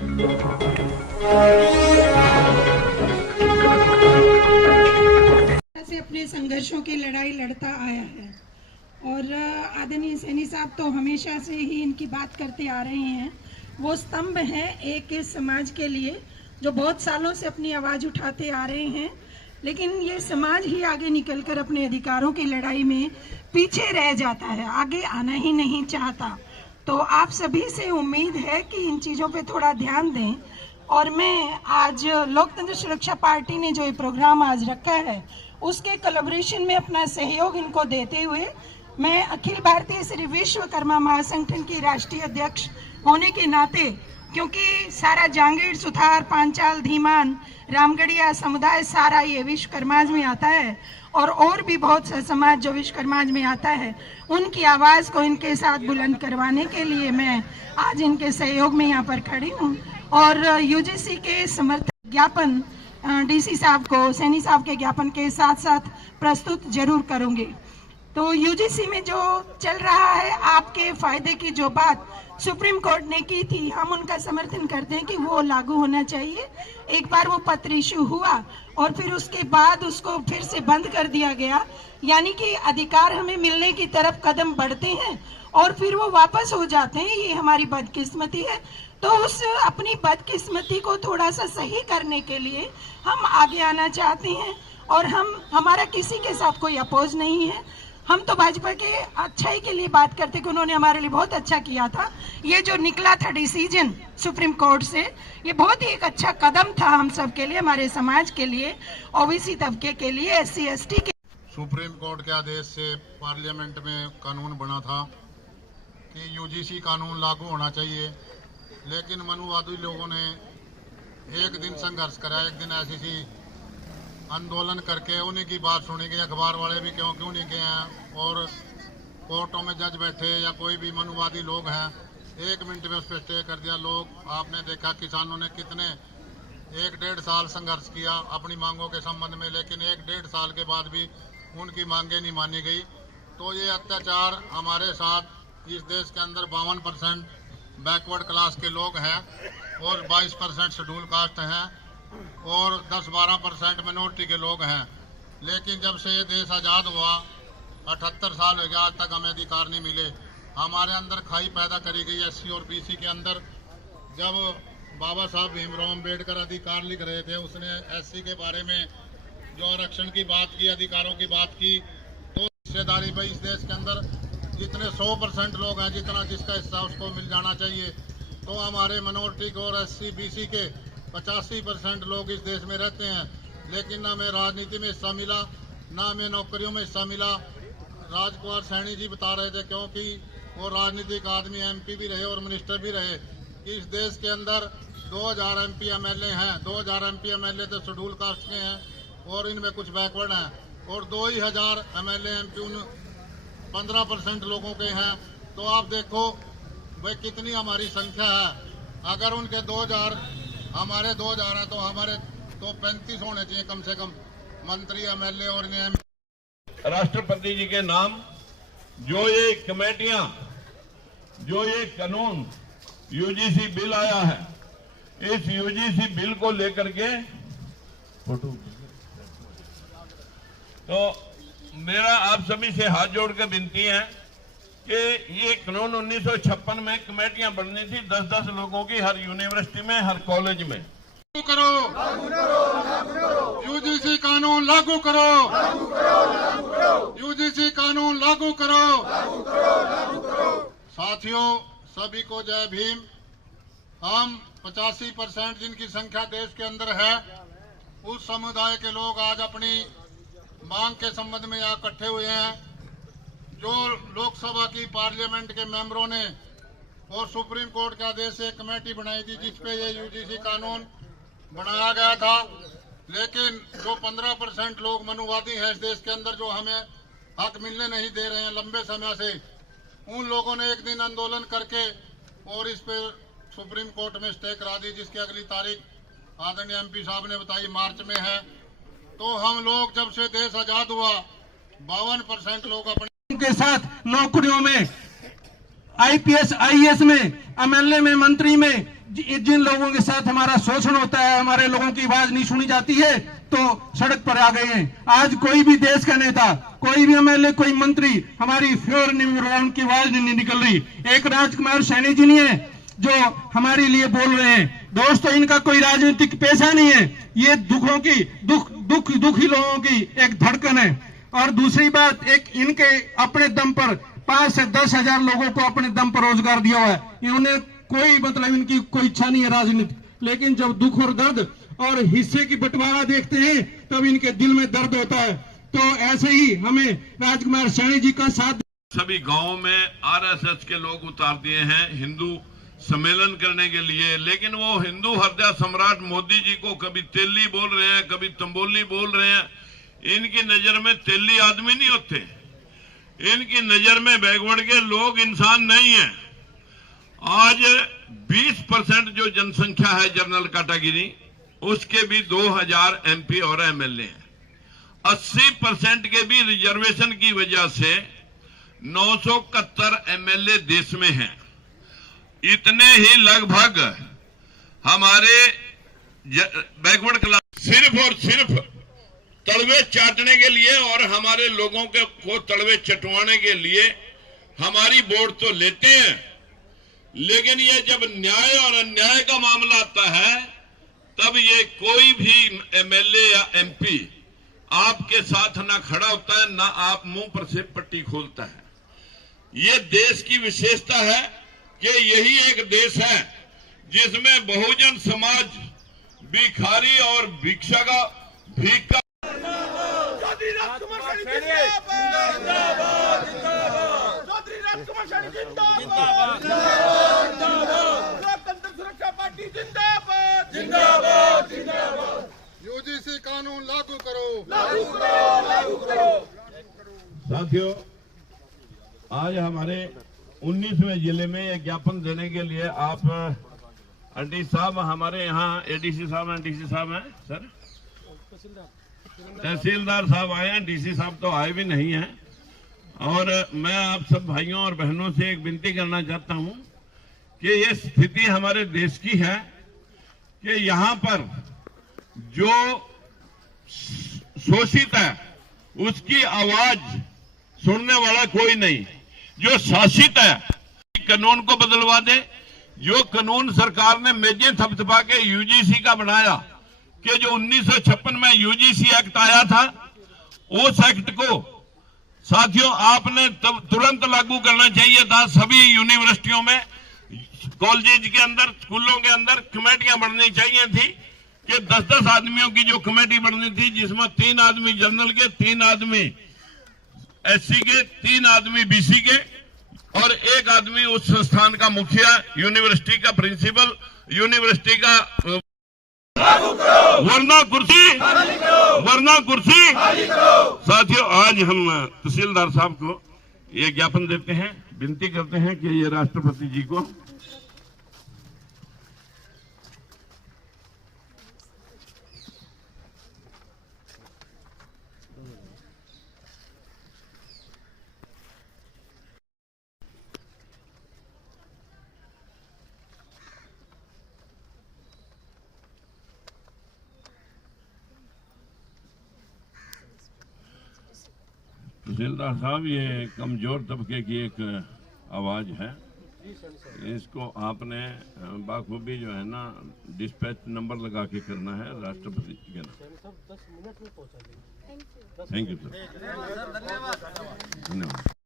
से अपने संघर्षों की लड़ाई लड़ता आया है और आदरणीय सैनी साहब तो हमेशा से ही इनकी बात करते आ रहे हैं। वो स्तंभ हैं एक इस समाज के लिए जो बहुत सालों से अपनी आवाज उठाते आ रहे हैं, लेकिन ये समाज ही आगे निकलकर अपने अधिकारों की लड़ाई में पीछे रह जाता है, आगे आना ही नहीं चाहता। तो आप सभी से उम्मीद है कि इन चीज़ों पे थोड़ा ध्यान दें। और मैं आज लोकतंत्र सुरक्षा पार्टी ने जो ये प्रोग्राम आज रखा है उसके कोलैबोरेशन में अपना सहयोग इनको देते हुए मैं अखिल भारतीय श्री विश्वकर्मा महासंगठन की राष्ट्रीय अध्यक्ष होने के नाते, क्योंकि सारा जांगीर, सुथार, पांचाल, धीमान, रामगढ़िया समुदाय सारा ये विश्वकर्माज में आता है और भी बहुत सा समाज जो विश्वकर्माज में आता है, उनकी आवाज को इनके साथ बुलंद करवाने के लिए मैं आज इनके सहयोग में यहाँ पर खड़ी हूँ। और यूजीसी के समर्थन ज्ञापन डीसी साहब को, सैनी साहब के ज्ञापन के साथ साथ प्रस्तुत जरूर करूंगी। तो यूजीसी में जो चल रहा है, आपके फायदे की जो बात सुप्रीम कोर्ट ने की थी, हम उनका समर्थन करते हैं कि वो लागू होना चाहिए। एक बार वो पत्र इश्यू हुआ और फिर उसके बाद उसको फिर से बंद कर दिया गया, यानी कि अधिकार हमें मिलने की तरफ कदम बढ़ते हैं और फिर वो वापस हो जाते हैं। ये हमारी बदकिस्मती है। तो उस अपनी बदकिस्मती को थोड़ा सा सही करने के लिए हम आगे आना चाहते हैं और हमारा किसी के साथ कोई अपोज नहीं है। हम तो भाजपा के अच्छाई के लिए बात करते कि उन्होंने हमारे लिए बहुत अच्छा किया था। ये जो निकला था डिसीजन सुप्रीम कोर्ट से, ये बहुत ही एक अच्छा कदम था हम सब के लिए, हमारे समाज के लिए, ओबीसी तबके के लिए, SC ST के। सुप्रीम कोर्ट के आदेश से पार्लियामेंट में कानून बना था कि यूजीसी कानून लागू होना चाहिए, लेकिन मनुवादी लोगों ने एक दिन संघर्ष करा, एक दिन ऐसी आंदोलन करके उन्हीं की बात सुनी गई। अखबार वाले भी क्यों नहीं गए हैं और कोर्टों में जज बैठे या कोई भी मनुवादी लोग हैं, 1 मिनट में उस पर स्टे कर दिया। लोग आपने देखा किसानों ने कितने 1-1.5 साल संघर्ष किया अपनी मांगों के संबंध में, लेकिन 1-1.5 साल के बाद भी उनकी मांगे नहीं मानी गई। तो ये अत्याचार हमारे साथ इस देश के अंदर 52% बैकवर्ड क्लास के लोग हैं और 22% शेड्यूल कास्ट हैं और 10-12% मिनोरिटी के लोग हैं। लेकिन जब से ये देश आज़ाद हुआ 78 साल हो गया, आज तक हमें अधिकार नहीं मिले। हमारे अंदर खाई पैदा करी गई SC और BC के अंदर। जब बाबा साहब भीमराव अम्बेडकर अधिकार लिख रहे थे, उसने SC के बारे में जो आरक्षण की बात की, अधिकारों की बात की, तो हिस्सेदारी भाई इस देश के अंदर जितने 100% लोग हैं, जितना जिसका हिस्सा उसको मिल जाना चाहिए। तो हमारे मिनोरिटी को और SC BC के 85% लोग इस देश में रहते हैं, लेकिन ना हमें राजनीति में हिस्सा मिला, ना हमें नौकरियों में हिस्सा मिला। राजकुमार सैनी जी बता रहे थे, क्योंकि वो राजनीतिक आदमी, MP भी रहे और मिनिस्टर भी रहे, कि इस देश के अंदर 2000 MP MLA हैं। 2000 MP MLA तो शेड्यूल कास्ट के हैं और इनमें कुछ बैकवर्ड हैं, और 2000 MLA MP उन 15% लोगों के हैं। तो आप देखो भाई कितनी हमारी संख्या है। अगर उनके 2000 हमारे 2000 है तो हमारे तो 35 होने चाहिए कम से कम मंत्री, MLA और राष्ट्रपति जी के नाम जो ये कमेटियां, जो ये कानून यूजीसी बिल आया है, इस यूजीसी बिल को लेकर के फोटो, तो मेरा आप सभी से हाथ जोड़कर विनती है कि ये कानून 1956 में कमेटियां बननी थी 10-10 लोगों की, हर यूनिवर्सिटी में, हर कॉलेज में। लागू करो, यूजीसी कानून लागू करो, यूजीसी कानून लागू करो। साथियों, सभी को जय भीम। हम 85% जिनकी संख्या देश के अंदर है, उस समुदाय के लोग आज अपनी मांग के संबंध में यहाँ इकट्ठे हुए हैं। जो लोकसभा की पार्लियामेंट के मेंबरों ने और सुप्रीम कोर्ट के आदेश से कमेटी बनाई थी जिसपे ये यूजीसी कानून बनाया गया था, लेकिन जो 15% लोग मनुवादी हैं इस देश के अंदर, जो हमें हक मिलने नहीं दे रहे हैं लंबे समय से, उन लोगों ने एक दिन आंदोलन करके और इस पे सुप्रीम कोर्ट में स्टे करा दी, जिसकी अगली तारीख आदरणीय MP साहब ने बताई मार्च में है। तो हम लोग जब से देश आजाद हुआ 52% लोग अपने के साथ नौकरियों में IPS IAS में, MLA में, मंत्री में जिन लोगों के साथ हमारा शोषण होता है, हमारे लोगों की आवाज नहीं सुनी जाती है, तो सड़क पर आ गए हैं। आज कोई भी देश का नेता, कोई भी MLA, कोई मंत्री हमारी फेवर नहीं मिल रहा, उनकी आवाज नहीं निकल रही। एक राजकुमार सैनी जी नहीं है जो हमारे लिए बोल रहे हैं। दोस्तों, इनका कोई राजनीतिक पेशा नहीं है, ये दुखी लोगों की एक धड़कन है। और दूसरी बात, एक इनके अपने दम पर 5 से 10 हजार लोगों को अपने दम पर रोजगार दिया हुआ है। इन्होंने कोई मतलब इनकी कोई इच्छा नहीं है राजनीति, लेकिन जब दुख और दर्द और हिस्से की बंटवारा देखते हैं तब इनके दिल में दर्द होता है। तो ऐसे ही हमें राजकुमार सैनी जी का साथ। सभी गांवों में RSS के लोग उतार दिए हैं हिंदू सम्मेलन करने के लिए, लेकिन वो हिंदू हृदय सम्राट मोदी जी को कभी तेली बोल रहे हैं, कभी तंबोली बोल रहे हैं। इनकी नजर में तेली आदमी नहीं होते, इनकी नजर में बैकवर्ड के लोग इंसान नहीं है। आज 20% जो जनसंख्या है जनरल कैटेगरी, उसके भी 2000 MP और MLA हैं। 80% के भी रिजर्वेशन की वजह से 971 MLA देश में हैं। इतने ही लगभग हमारे बैकवर्ड क्लास सिर्फ और सिर्फ तलवे चाटने के लिए और हमारे लोगों को तलवे चटवाने के लिए हमारी वोट तो लेते हैं, लेकिन ये जब न्याय और अन्याय का मामला आता है तब ये कोई भी MLA या MP आपके साथ ना खड़ा होता है, ना आप मुंह पर से पट्टी खोलता है। ये देश की विशेषता है कि यही एक देश है जिसमें बहुजन समाज भिखारी और भिक्षा का भीख का UGC कानून लागू करो। साथियों, आज हमारे 19वें जिले में एक ज्ञापन देने के लिए आप एडी साहब, हमारे यहाँ ADC साहब हैं, DC साहब हैं, सर तहसीलदार साहब आए हैं, DC साहब तो आए भी नहीं हैं। और मैं आप सब भाइयों और बहनों से एक विनती करना चाहता हूं कि ये स्थिति हमारे देश की है कि यहाँ पर जो शोषित है उसकी आवाज सुनने वाला कोई नहीं, जो शासित है कानून को बदलवा दे। जो कानून सरकार ने मेजें थपथपा के UGC का बनाया कि जो 1956 में UGC एक्ट आया था, उस एक्ट को साथियों आपने तुरंत लागू करना चाहिए था। सभी यूनिवर्सिटियों में, कॉलेज के अंदर, स्कूलों के अंदर कमेटियां बननी चाहिए थी कि 10-10 आदमियों की जो कमेटी बननी थी, जिसमें 3 आदमी जनरल के, 3 आदमी SC के, 3 आदमी BC के और 1 आदमी उस संस्थान का मुखिया, यूनिवर्सिटी का प्रिंसिपल, यूनिवर्सिटी का वरना कुर्सी। साथियों, आज हम तहसीलदार साहब को ये ज्ञापन देते हैं, विनती करते हैं कि ये राष्ट्रपति जी को तहसीलदार साहब, ये कमजोर तबके की एक आवाज है, इसको आपने बाखूबी जो है ना डिस्पैच नंबर लगा के करना है राष्ट्रपति जी के नाम। थैंक यू सर, धन्यवाद।